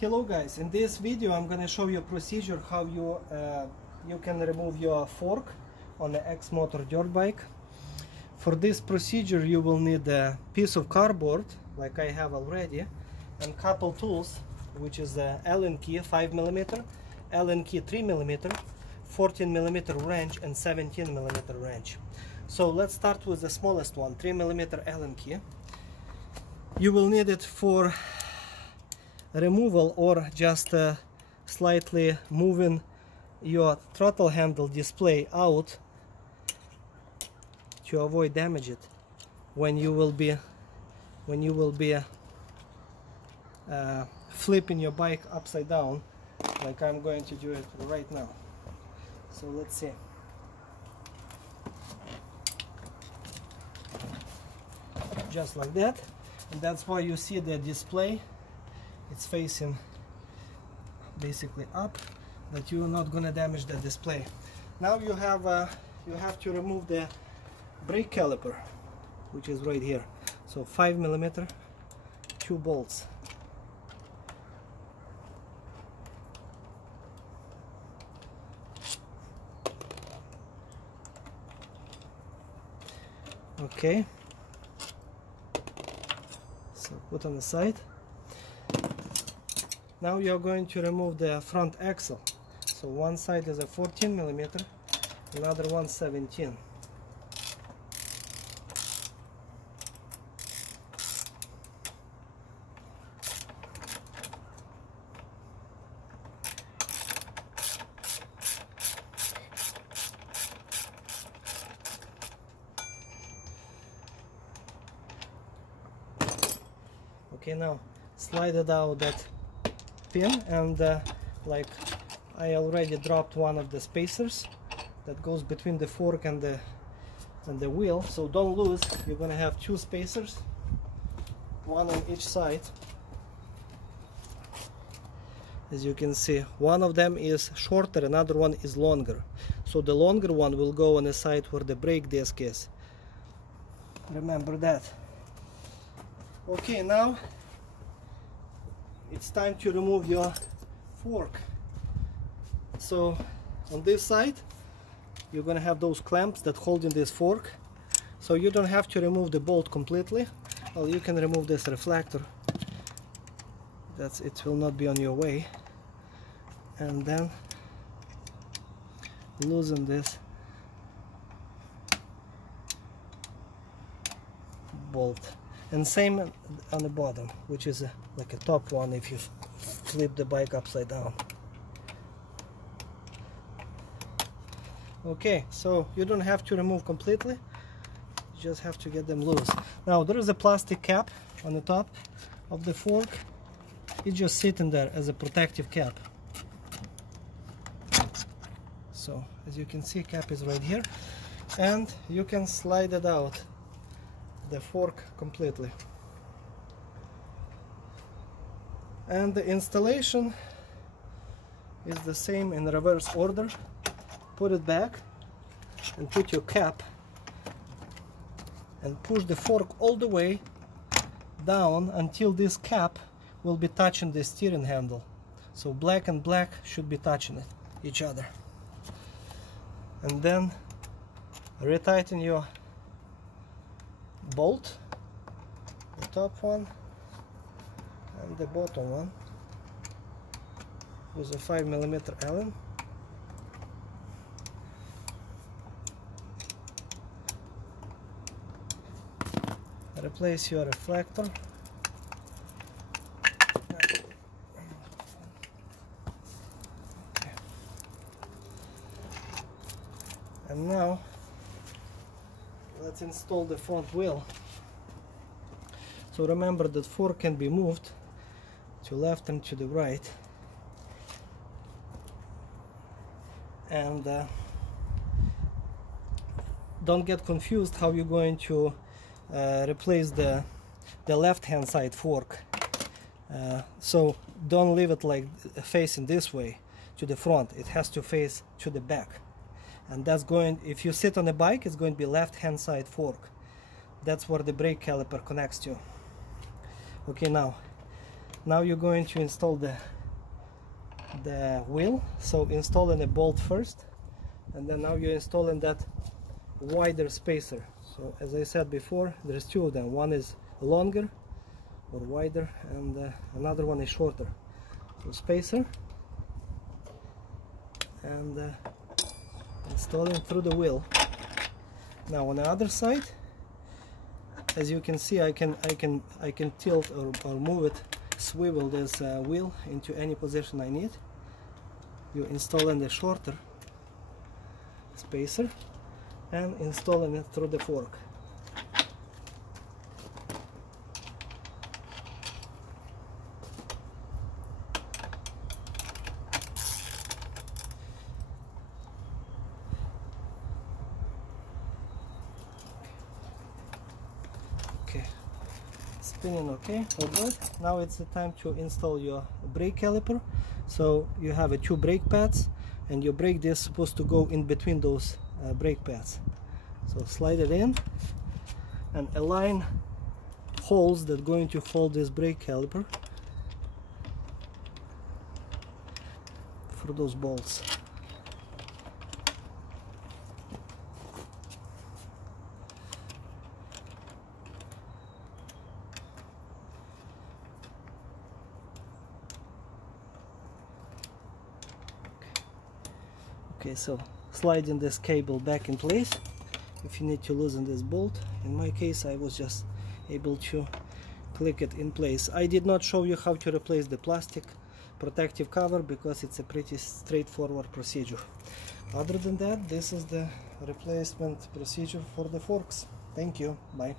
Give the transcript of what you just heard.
Hello guys, in this video I'm going to show you a procedure how you can remove your fork on the X motor dirt bike. For this procedure you will need a piece of cardboard like I have already and couple tools, which is the Allen key 5mm, Allen key 3mm, 14mm wrench and 17mm wrench. So let's start with the smallest one, 3mm Allen key. You will need it for removal or just slightly moving your throttle handle display out to avoid damage it when you will be flipping your bike upside down, like I'm going to do it right now. So let's see. Just like that, and that's why you see the display. It's facing basically up, that you are not going to damage the display. Now you have to remove the brake caliper, which is right here. So 5mm, 2 bolts. Okay. So put on the side. Now you're going to remove the front axle. So one side is a 14mm, another one 17. Okay, now slide it out that pin, and like I already dropped one of the spacers that goes between the fork and the wheel, so don't lose. You're gonna have 2 spacers, one on each side. As you can see, one of them is shorter, another one is longer, so the longer one will go on the side where the brake disc is. Remember that. Okay, now it's time to remove your fork. So on this side you're gonna have those clamps that hold in this fork, so you don't have to remove the bolt completely. Well, you can remove this reflector, it will not be on your way, and then loosen this bolt. And same on the bottom, which is like a top one if you flip the bike upside down. Okay, so you don't have to remove completely, you just have to get them loose. Now there is a plastic cap on the top of the fork. It's just sitting there as a protective cap. So as you can see, cap is right here, and you can slide it out the fork completely. And the installation is the same in reverse order. Put it back and put your cap and push the fork all the way down until this cap will be touching the steering handle. So black and black should be touching each other. And then retighten your bolt, the top one and the bottom one, with a 5mm Allen. Replace your reflector. And now let's install the front wheel. So remember that fork can be moved to left and to the right, and don't get confused how you're going to replace the left hand side fork. So don't leave it like facing this way to the front, it has to face to the back. And that's going, if you sit on a bike, it's going to be left hand side fork. That's where the brake caliper connects to. Okay, now Now you're going to install the wheel. So installing a bolt first, and then now you're installing that wider spacer. So as I said before, there's two of them. One is longer or wider, and another one is shorter. So spacer, and installing through the wheel. Now on the other side, as you can see, I can tilt or move it, swivel this wheel into any position I need. You installing the shorter spacer and installing it through the fork. Okay, spinning okay, all good. Now it's the time to install your brake caliper. So you have two brake pads, and your brake disc is supposed to go in between those brake pads. So slide it in and align holes that are going to hold this brake caliper for those bolts. Okay, so sliding this cable back in place. If you need to loosen this bolt, in my case I was just able to click it in place. I did not show you how to replace the plastic protective cover because it's a pretty straightforward procedure. Other than that, this is the replacement procedure for the forks. Thank you, bye.